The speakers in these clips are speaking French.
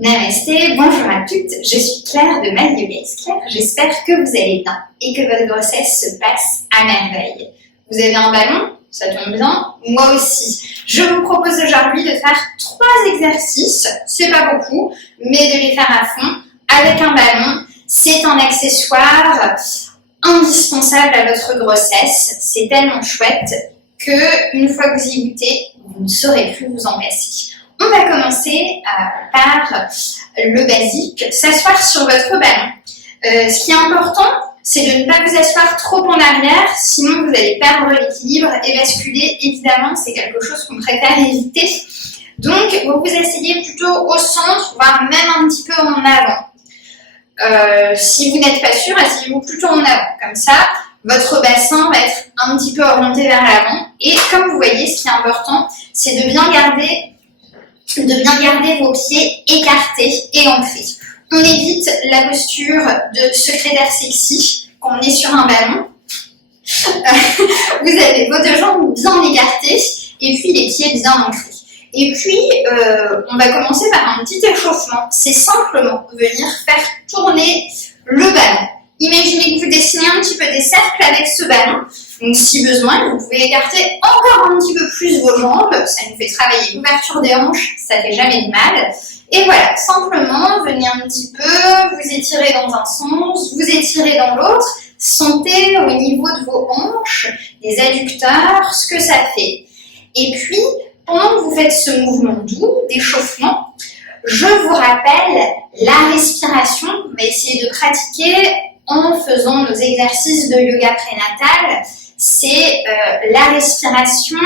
Namasté, bonjour à toutes, je suis Claire de My Yoga is Claire, j'espère que vous allez bien et que votre grossesse se passe à merveille. Vous avez un ballon? Ça tombe bien, moi aussi. Je vous propose aujourd'hui de faire 3 exercices, c'est pas beaucoup, mais de les faire à fond avec un ballon. C'est un accessoire indispensable à votre grossesse, c'est tellement chouette que une fois que vous y goûtez, vous ne saurez plus vous en passer. On va commencer par le basique, s'asseoir sur votre ballon. Ce qui est important, c'est de ne pas vous asseoir trop en arrière, sinon vous allez perdre l'équilibre et basculer. Évidemment, c'est quelque chose qu'on préfère éviter. Donc, vous vous asseyez plutôt au centre, voire même un petit peu en avant. Si vous n'êtes pas sûr, asseyez-vous plutôt en avant. Comme ça, votre bassin va être un petit peu orienté vers l'avant. Et comme vous voyez, ce qui est important, c'est de bien garder vos pieds écartés et ancrés. On évite la posture de secrétaire sexy quand on est sur un ballon. Vous avez vos 2 jambes bien écartées et puis les pieds bien ancrés. Et puis, on va commencer par un petit échauffement. C'est simplement venir faire tourner le ballon. Imaginez que vous dessinez un petit peu des cercles avec ce ballon. Donc, si besoin, vous pouvez écarter encore un petit peu plus vos jambes. Ça nous fait travailler l'ouverture des hanches, ça fait jamais de mal. Et voilà, simplement, venez un petit peu, vous étirez dans un sens, vous étirez dans l'autre. Sentez au niveau de vos hanches, des adducteurs, ce que ça fait. Et puis, pendant que vous faites ce mouvement doux d'échauffement, je vous rappelle la respiration. On va essayer de pratiquer en faisant nos exercices de yoga prénatal. C'est la respiration,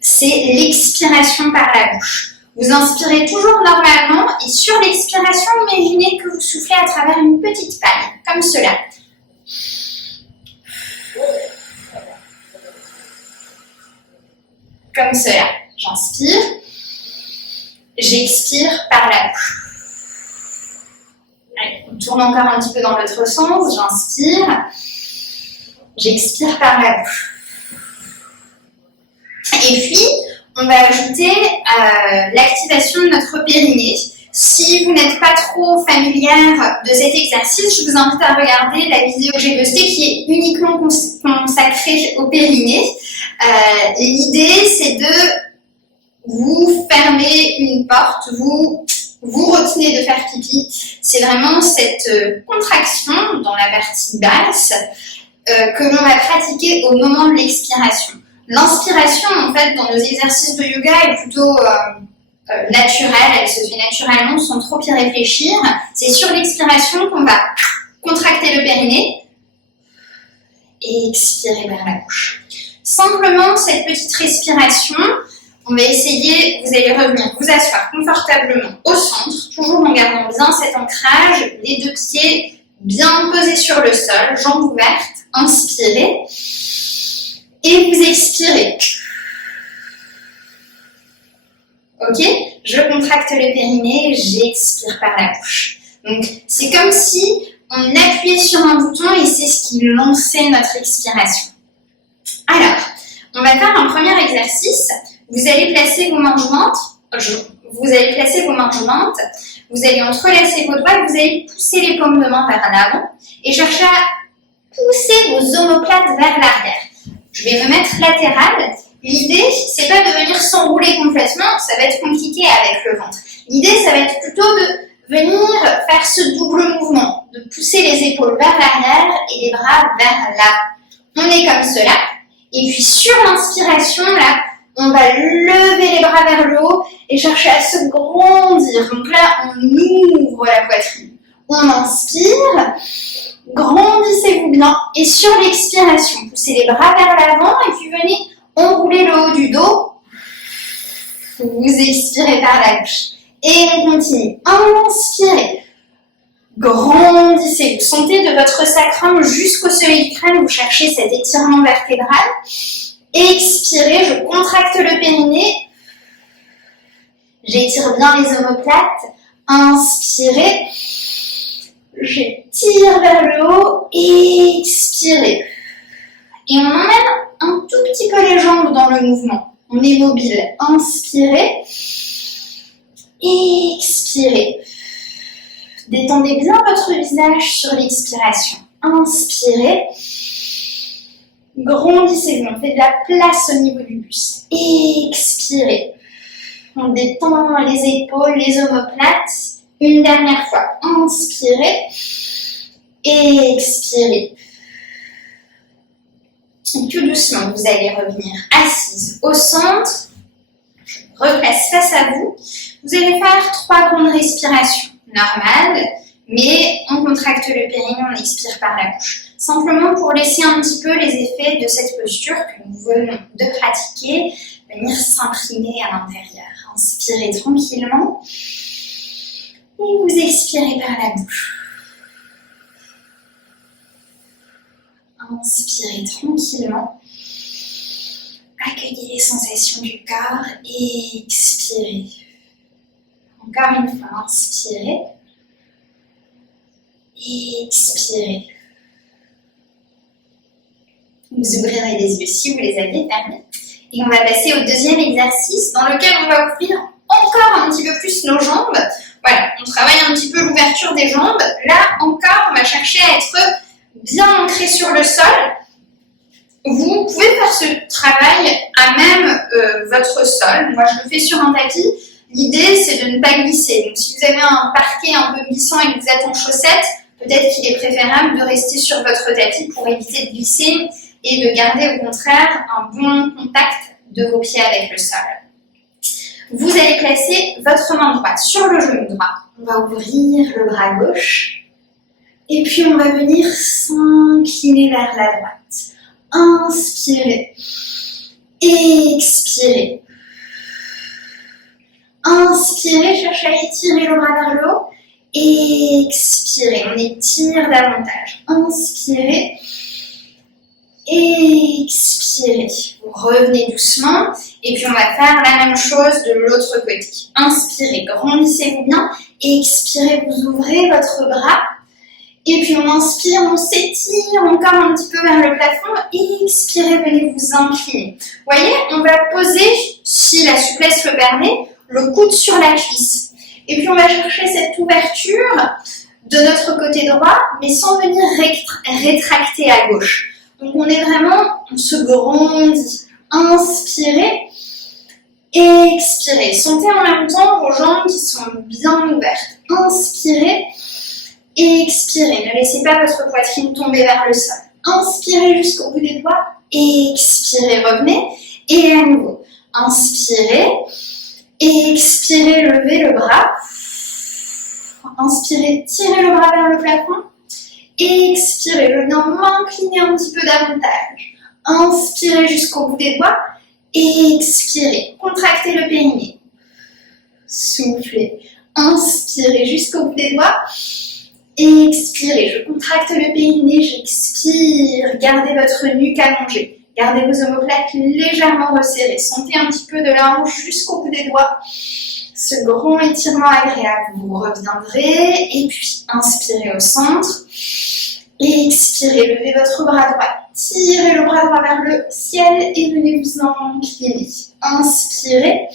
c'est l'expiration par la bouche. Vous inspirez toujours normalement et sur l'expiration, imaginez que vous soufflez à travers une petite paille, comme cela. Comme cela. J'inspire, j'expire par la bouche. Allez, on tourne encore un petit peu dans l'autre sens, j'inspire, j'expire par la bouche. Et puis, on va ajouter l'activation de notre périnée. Si vous n'êtes pas trop familière de cet exercice, je vous invite à regarder la vidéo que j'ai postée qui est uniquement consacrée au périnée. L'idée, c'est de vous fermer une porte, vous retenez de faire pipi. C'est vraiment cette contraction dans la partie basse que l'on va pratiquer au moment de l'expiration. L'inspiration, en fait, dans nos exercices de yoga est plutôt naturelle, elle se fait naturellement sans trop y réfléchir. C'est sur l'expiration qu'on va contracter le périnée et expirer vers la bouche. Simplement, cette petite respiration, on va essayer, vous allez revenir vous asseoir confortablement au centre, toujours en gardant bien cet ancrage, les 2 pieds bien posés sur le sol, jambes ouvertes, inspirez et vous expirez. Ok? Je contracte le périnée, j'expire par la bouche. Donc, c'est comme si on appuyait sur un bouton et c'est ce qui lançait notre expiration. Alors, on va faire un premier exercice. Vous allez placer vos mains jointes, vous allez entrelacer vos doigts et vous allez pousser les paumes de main vers l'avant et chercher à pousser vos omoplates vers l'arrière. Je vais me mettre latérale. L'idée, c'est pas de venir s'enrouler complètement, ça va être compliqué avec le ventre. L'idée, ça va être plutôt de venir faire ce double mouvement, de pousser les épaules vers l'arrière et les bras vers l'avant. On est comme cela. Et puis sur l'inspiration, là, on va lever les bras vers le haut et chercher à se grandir. Donc là, on ouvre la poitrine. On inspire, grandissez-vous bien. Et sur l'expiration, poussez les bras vers l'avant et puis venez enrouler le haut du dos. Vous expirez par la bouche. Et on continue. Inspirez. Grandissez. Vous sentez de votre sacrum jusqu'au sommet du crâne. Vous cherchez cet étirement vertébral. Expirez. Je contracte le périnée. J'étire bien les omoplates. Inspirez. J'étire vers le haut. Expirez. Et on emmène un tout petit peu les jambes dans le mouvement. On est mobile. Inspirez. Expirez. Détendez bien votre visage sur l'expiration. Inspirez. Grandissez-vous, on fait de la place au niveau du buste. Expirez. On détend les épaules, les omoplates. Une dernière fois. Inspirez. Expirez. Et tout doucement, vous allez revenir assise au centre. Je me replace face à vous. Vous allez faire 3 grandes respirations normales, mais on contracte le périnée, on expire par la bouche. Simplement pour laisser un petit peu les effets de cette posture que nous venons de pratiquer venir s'imprimer à l'intérieur. Inspirez tranquillement et vous expirez par la bouche. Inspirez tranquillement. Accueillez les sensations du corps et expirez. Encore une fois, inspirez. Expirez. Vous ouvrirez les yeux si vous les aviez fermés. Et on va passer au deuxième exercice dans lequel on va ouvrir encore un petit peu plus nos jambes. Voilà, on travaille un petit peu l'ouverture des jambes. Là encore, on va chercher à être bien ancré sur le sol. Vous pouvez faire ce travail à même votre sol. Moi, je le fais sur un tapis. L'idée, c'est de ne pas glisser. Donc, si vous avez un parquet un peu glissant et que vous êtes en chaussettes, peut-être qu'il est préférable de rester sur votre tapis pour éviter de glisser et de garder au contraire un bon contact de vos pieds avec le sol. Vous allez placer votre main droite sur le genou droit. On va ouvrir le bras gauche et puis on va venir s'incliner vers la droite. Inspirez, expirez. Inspirez, cherchez à étirer le bras vers le haut. Expirez, on étire davantage. Inspirez, expirez. Vous revenez doucement et puis on va faire la même chose de l'autre côté. Inspirez, grandissez-vous bien. Expirez, vous ouvrez votre bras. Et puis on inspire, on s'étire encore un petit peu vers le plafond. Et expirez, venez vous incliner. Vous voyez, on va poser, si la souplesse le permet, le coude sur la cuisse. Et puis on va chercher cette ouverture de notre côté droit, mais sans venir rétracter à gauche. Donc on est vraiment, on se grandit. Inspirez, expirez. Sentez en même temps vos jambes qui sont bien ouvertes. Inspirez. Expirez, ne laissez pas votre poitrine tomber vers le sol. Inspirez jusqu'au bout des doigts. Expirez, revenez. Et à nouveau. Inspirez. Expirez, levez le bras. Inspirez, tirez le bras vers le plafond. Expirez, je viens m'incliner un petit peu davantage. Inspirez jusqu'au bout des doigts. Expirez, contractez le périnée. Soufflez. Inspirez jusqu'au bout des doigts. Expirez, je contracte le périnée, j'expire, gardez votre nuque allongée, gardez vos omoplates légèrement resserrées, sentez un petit peu de la hanche jusqu'au bout des doigts, ce grand étirement agréable, vous reviendrez et puis inspirez au centre, expirez, levez votre bras droit, tirez le bras droit vers le ciel et venez vous incliner, inspirez.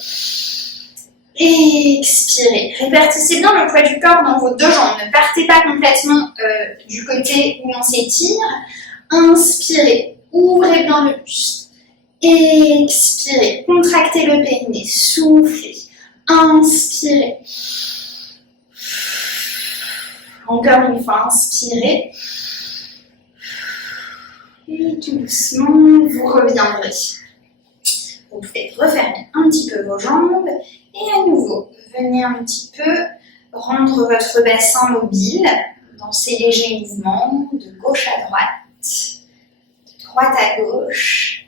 Expirez. Répartissez bien le poids du corps dans vos deux jambes. Ne partez pas complètement du côté où on s'étire. Inspirez. Ouvrez bien le buste. Expirez. Contractez le périnée. Soufflez. Inspirez. Encore une fois, inspirez. Et tout doucement, vous reviendrez. Vous pouvez refermer un petit peu vos jambes et à nouveau, venez un petit peu rendre votre bassin mobile dans ces légers mouvements de gauche à droite, de droite à gauche.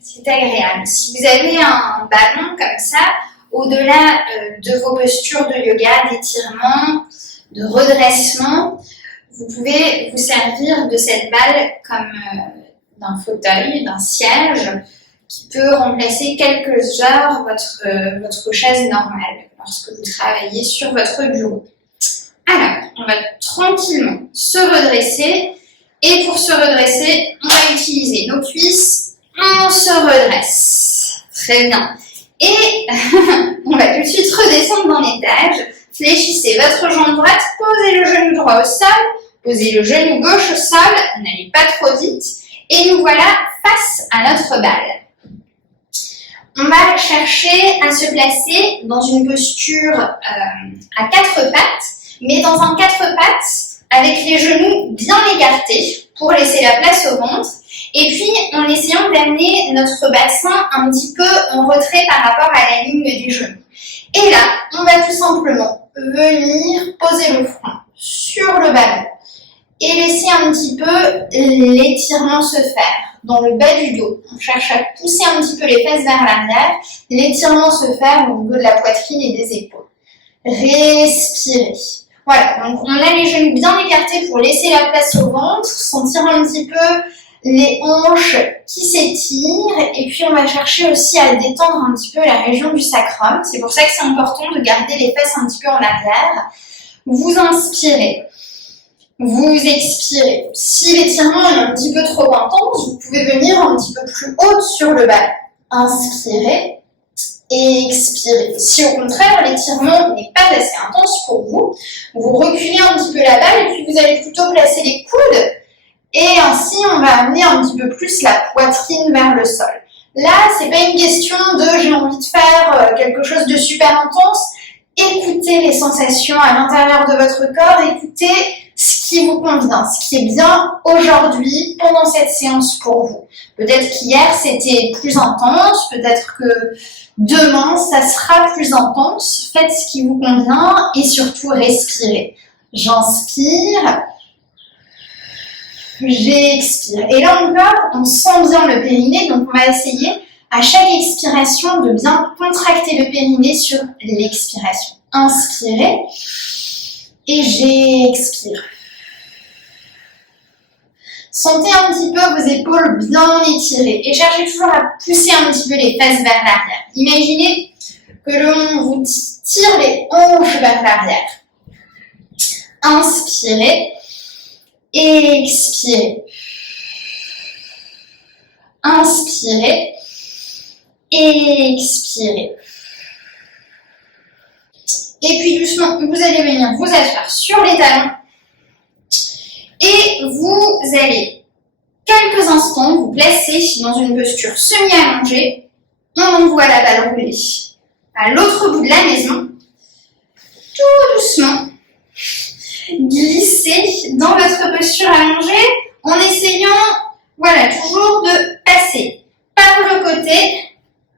C'est agréable. Si vous avez un ballon comme ça, au-delà de vos postures de yoga, d'étirement, de redressement, vous pouvez vous servir de cette balle comme d'un fauteuil, d'un siège, qui peut remplacer quelques heures votre chaise normale lorsque vous travaillez sur votre bureau. Alors, on va tranquillement se redresser et pour se redresser, on va utiliser nos cuisses, on se redresse. Très bien. Et on va tout de suite redescendre d'un étage. Fléchissez votre jambe droite, posez le genou droit au sol, posez le genou gauche au sol, n'allez pas trop vite. Et nous voilà face à notre balle. On va chercher à se placer dans une posture à quatre pattes, mais dans un quatre pattes avec les genoux bien écartés pour laisser la place au ventre. Et puis, en essayant d'amener notre bassin un petit peu en retrait par rapport à la ligne des genoux. Et là, on va tout simplement venir poser le front sur le ballon et laisser un petit peu l'étirement se faire dans le bas du dos. On cherche à pousser un petit peu les fesses vers l'arrière, l'étirement se faire au niveau de la poitrine et des épaules. Respirez. Voilà, donc on a les genoux bien écartés pour laisser la place au ventre, sentir un petit peu les hanches qui s'étirent, et puis on va chercher aussi à détendre un petit peu la région du sacrum. C'est pour ça que c'est important de garder les fesses un petit peu en arrière. Vous inspirez, vous expirez. Si l'étirement est un petit peu trop intense, vous pouvez venir un petit peu plus haut sur le bas. Inspirez et expirez. Si au contraire l'étirement n'est pas assez intense pour vous, vous reculez un petit peu la balle et puis vous allez plutôt placer les coudes. Et ainsi, on va amener un petit peu plus la poitrine vers le sol. Là, c'est pas une question de j'ai envie de faire quelque chose de super intense. Écoutez les sensations à l'intérieur de votre corps, écoutez ce qui vous convient, ce qui est bien aujourd'hui pendant cette séance pour vous. Peut-être qu'hier c'était plus intense, peut-être que demain ça sera plus intense. Faites ce qui vous convient et surtout respirez. J'inspire. J'expire. Et là encore, on sent bien le périnée, donc on va essayer à chaque expiration de bien contracter le périnée sur l'expiration. Inspirez et j'expire. Sentez un petit peu vos épaules bien étirées et cherchez toujours à pousser un petit peu les fesses vers l'arrière. Imaginez que l'on vous tire les hanches vers l'arrière. Inspirez. Expirez. Inspirez. Expirez. Et puis doucement, vous allez venir vous asseoir sur les talons. Et vous allez, quelques instants, vous placer dans une posture semi-allongée. On envoie la balle rouler à l'autre bout de la maison. Tout doucement. Glissez dans votre posture allongée en essayant, voilà, toujours de passer par le côté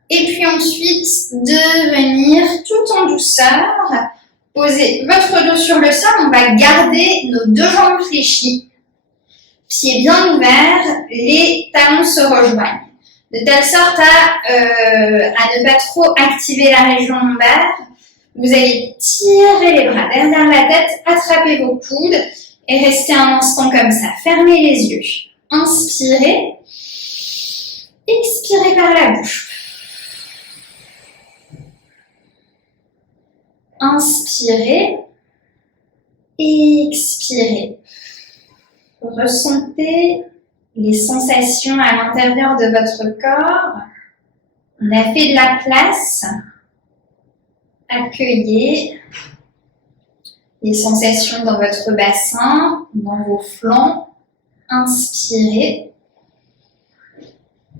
et puis ensuite de venir tout en douceur poser votre dos sur le sol. On va garder nos deux jambes fléchies, pieds bien ouverts, les talons se rejoignent de telle sorte à ne pas trop activer la région lombaire. Vous allez tirer les bras derrière la tête, attraper vos coudes et rester un instant comme ça. Fermez les yeux. Inspirez. Expirez par la bouche. Inspirez. Expirez. Ressentez les sensations à l'intérieur de votre corps. On a fait de la place. Accueillez les sensations dans votre bassin, dans vos flancs. Inspirez.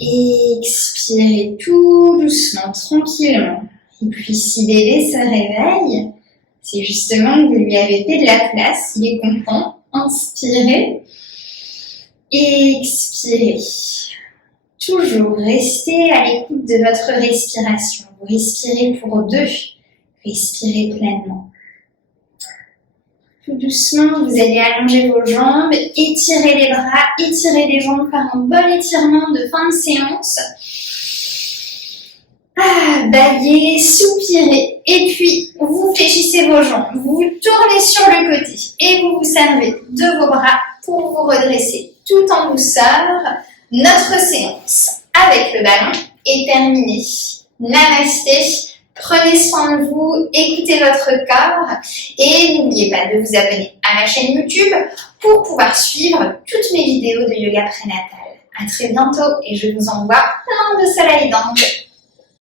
Expirez tout doucement, tranquillement. Et puis si bébé se réveille, c'est justement que vous lui avez fait de la place, il est content. Inspirez. Expirez. Toujours restez à l'écoute de votre respiration. Vous respirez pour deux. Respirez pleinement. Tout doucement, vous allez allonger vos jambes, étirer les bras, étirer les jambes, faire un bon étirement de fin de séance. Baillez, soupirez, et puis vous fléchissez vos jambes, vous tournez sur le côté et vous vous servez de vos bras pour vous redresser tout en douceur. Notre séance avec le ballon est terminée. Namasté. Prenez soin de vous, écoutez votre corps et n'oubliez pas de vous abonner à ma chaîne YouTube pour pouvoir suivre toutes mes vidéos de yoga prénatal. À très bientôt et je vous envoie plein de soleil d'ange.